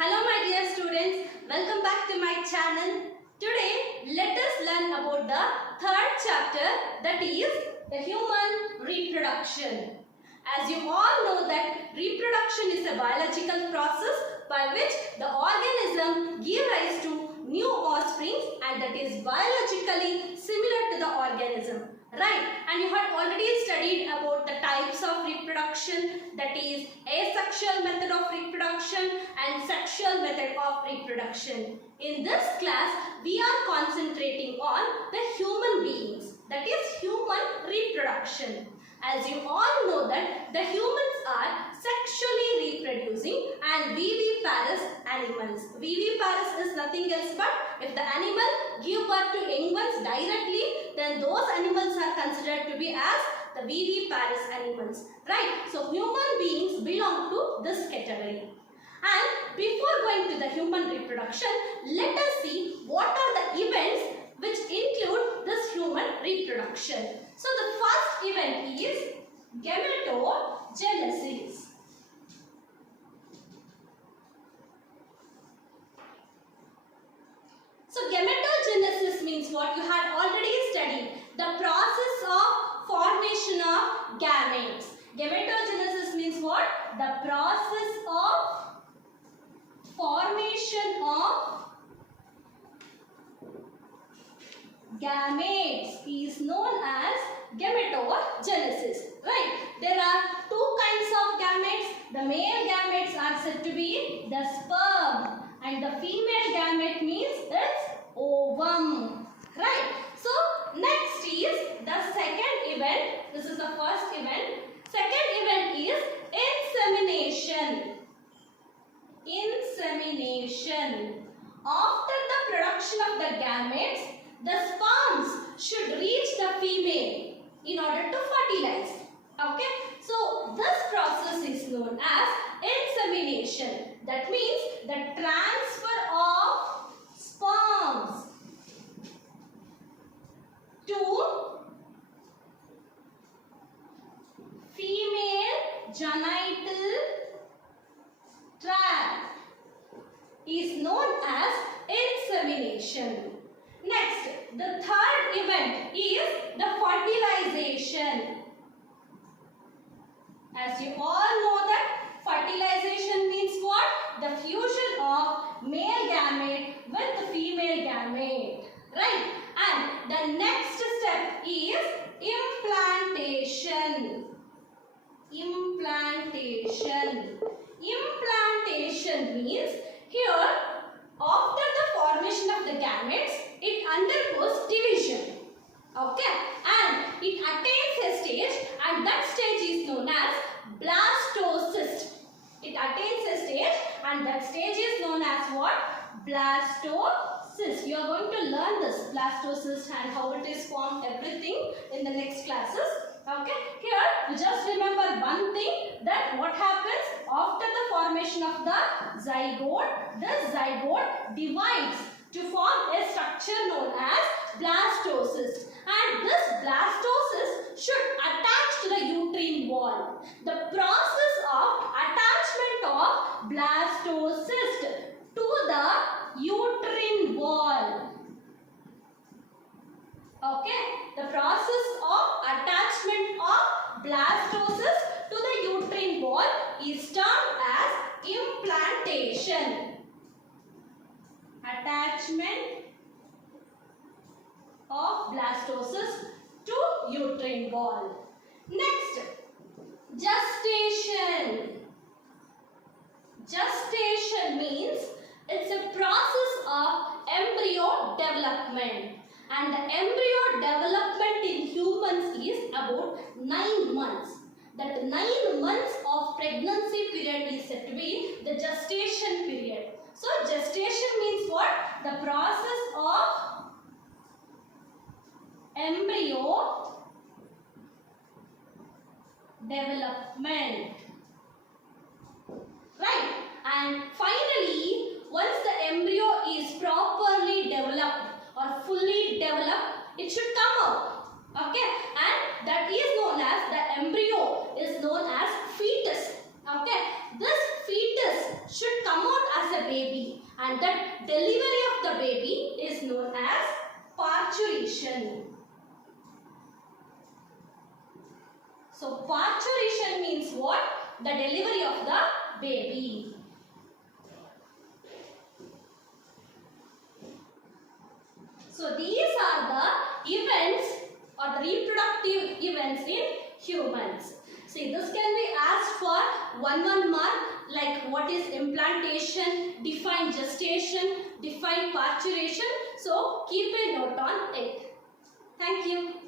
Hello my dear students, welcome back to my channel. Today let us learn about the third chapter, that is the human reproduction. As you all know that reproduction is a biological process by which the organism gives rise to new offspring and that is biologically similar to the organism. Right, and you had already studied about the types of reproduction, that is asexual method of reproduction and sexual method of reproduction. In this class, we are concentrating on the human beings, that is human reproduction. As you all know that the humans are sexually reproducing and viviparous animals. Viviparous is nothing else but if the animal give birth to young ones directly, then those animals are considered to be as the viviparous animals. Right? So human beings belong to this category. And before going to the human reproduction, let us see what are the events which include this human reproduction. So the first event is gametogenesis. So gametogenesis means what you had already studied, the process of formation of gametes. Gametogenesis means what? The process of formation of gametes is known as gametogenesis. Right? There are two kinds of gametes. The male gametes are said to be the sperm and the female gamete means it's ovum. Right? So next is the second event. This is the first event. Second event is insemination. Insemination. After the production of the gametes, the sperms should reach the female in order to fertilize. Okay. So this process is known as insemination. That means the transfer of sperms to female genital tract is known as insemination. Next, the third event is the fertilization. As you all know that fertilization means what? The fusion of male gamete with the female gamete. Right? And the next step is implantation. Implantation. Implantation means here after the formation of the gametes, it undergoes division. Okay, and it attains a stage and that stage is known as blastocyst. It attains a stage and that stage is known as what? Blastocyst. You are going to learn this blastocyst and how it is formed, everything in the next classes. Okay, here you just remember one thing, that what happens after the formation of the zygote, this zygote divides to form a structure known as blastocyst, and this blastocyst should attach to the uterine wall. The process of attachment of blastocyst to the uterine wall. Okay, the process of attachment of blastocyst to the uterine wall is termed as implantation. Attachment of blastocyst to uterine wall. Next, gestation. Gestation means it's a process of embryo development. And the embryo development in humans is about 9 months. That 9 months of pregnancy period is said to be the gestation period. So gestation means what? The process of embryo development. Right? And finally, once the embryo is properly developed or fully developed, it should come out. Okay, and that is known as, the embryo is known as fetus. Okay, this fetus should come out as a baby baby, and that delivery of the baby is known as parturition. So parturition means what? The delivery of the baby. So these are the events or the reproductive events in humans. See, this can be asked for 1 mark, like what is implantation, define gestation, define parturition. So keep a note on it. Thank you.